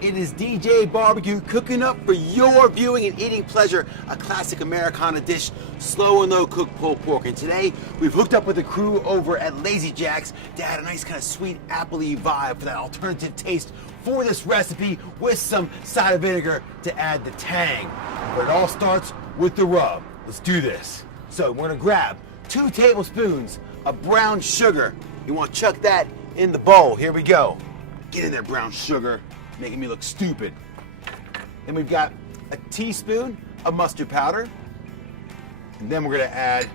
It is DJ BBQ cooking up for your viewing and eating pleasure a classic Americana dish, slow and low cooked pulled pork. And today we've hooked up with the crew over at Lazy Jack's to add a nice kind of sweet appley vibe for that alternative taste for this recipe with some cider vinegar to add the tang. But it all starts with the rub. Let's do this. So we're gonna grab 2 tablespoons of brown sugar. You want to chuck that in the bowl. Here we go. Get in there, brown sugar, making me look stupid. Then we've got a teaspoon of mustard powder. And then we're gonna add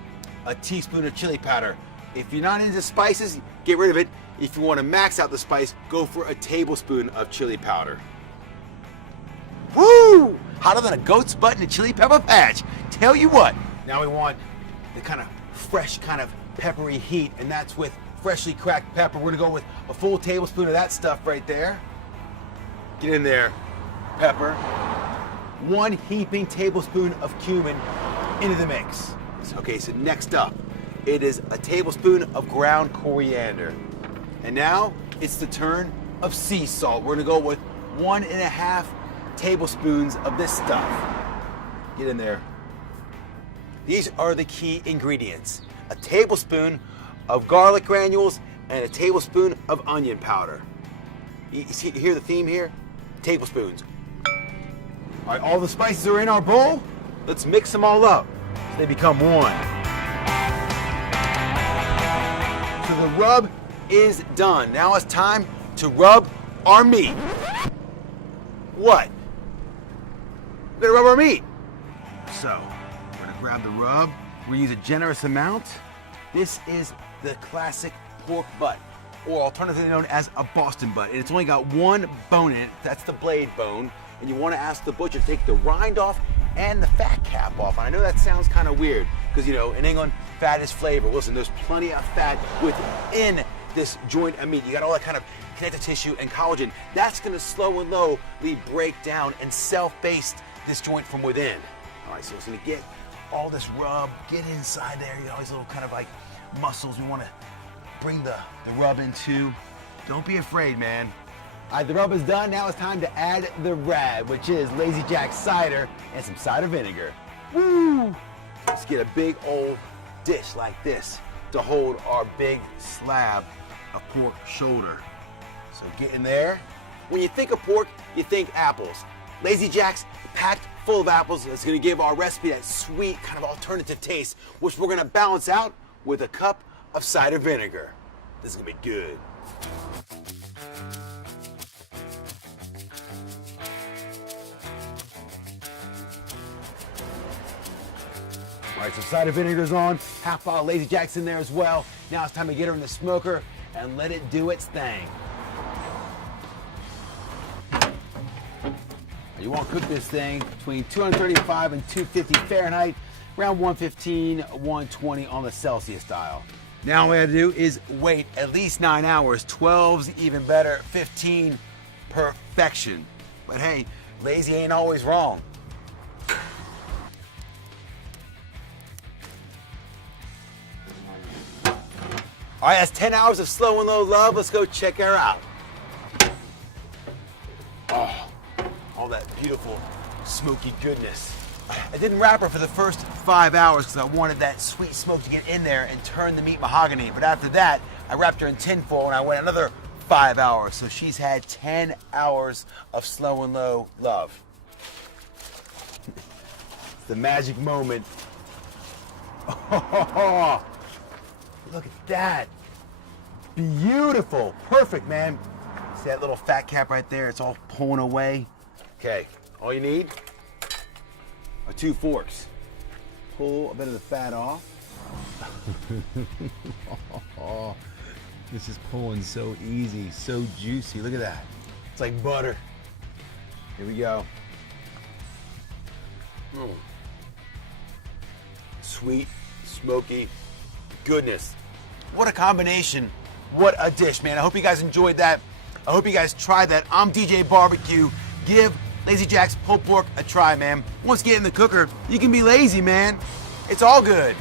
a teaspoon of chili powder. If you're not into spices, get rid of it. If you want to max out the spice, go for a tablespoon of chili powder. Woo! Hotter than a goat's butt in a chili pepper patch. Tell you what. Now we want the kind of fresh, kind of peppery heat, and that's with freshly cracked pepper. We're gonna go with a full tablespoon of that stuff right there. Get in there, pepper. 1 heaping tablespoon of cumin into the mix. Okay, so next up, it is a tablespoon of ground coriander. And now it's the turn of sea salt. We're gonna go with 1.5 tablespoons of this stuff. Get in there. These are the key ingredients. A tablespoon of garlic granules and a tablespoon of onion powder. You hear the theme here? Tablespoons. All right, all the spices are in our bowl. Let's mix them all up so they become one. So the rub is done. Now it's time to rub our meat. What? We're gonna rub our meat. So, we're gonna grab the rub. We use a generous amount. This is the classic pork butt, or alternatively known as a Boston butt. And it's only got 1 bone in it, that's the blade bone. And you wanna ask the butcher to take the rind off and the fat cap off. And I know that sounds kind of weird, because you know, in England, fat is flavor. Listen, there's plenty of fat within this joint of meat. You got all that kind of connective tissue and collagen. That's gonna slow and lowly break down and self-baste this joint from within. All right, so it's gonna get all this rub, get inside there, you know, these little kind of like muscles we wanna bring the rub into. Don't be afraid, man. All right, the rub is done. Now it's time to add the rad, which is Lazy Jack's cider and some cider vinegar. Woo! Let's get a big old dish like this to hold our big slab of pork shoulder. So get in there. When you think of pork, you think apples. Lazy Jack's packed full of apples. It's gonna give our recipe that sweet kind of alternative taste, which we're gonna balance out with a cup of cider vinegar. This is gonna be good. All right, so cider vinegar's on, half bottle of Lazy Jack's in there as well. Now it's time to get her in the smoker and let it do its thing. You want to cook this thing between 235 and 250 Fahrenheit, around 115, 120 on the Celsius dial. Now all we have to do is wait at least 9 hours, 12's even better, 15, perfection. But hey, lazy ain't always wrong. All right, that's 10 hours of slow and low love. Let's go check her out. Oh, all that beautiful smoky goodness. I didn't wrap her for the first 5 hours because I wanted that sweet smoke to get in there and turn the meat mahogany. But after that, I wrapped her in tinfoil and I went another 5 hours. So she's had 10 hours of slow and low love. It's the magic moment. Oh, look at that. Beautiful. Perfect, man. See that little fat cap right there? It's all pulling away. Okay, all you need are 2 forks. Pull a bit of the fat off. Oh, this is pulling so easy, so juicy. Look at that. It's like butter. Here we go. Sweet, smoky goodness. What a combination. What a dish, man. I hope you guys enjoyed that. I hope you guys tried that. I'm DJ BBQ. Give Lazy Jack's pulled pork a try, man. Once you get in the cooker, you can be lazy, man. It's all good.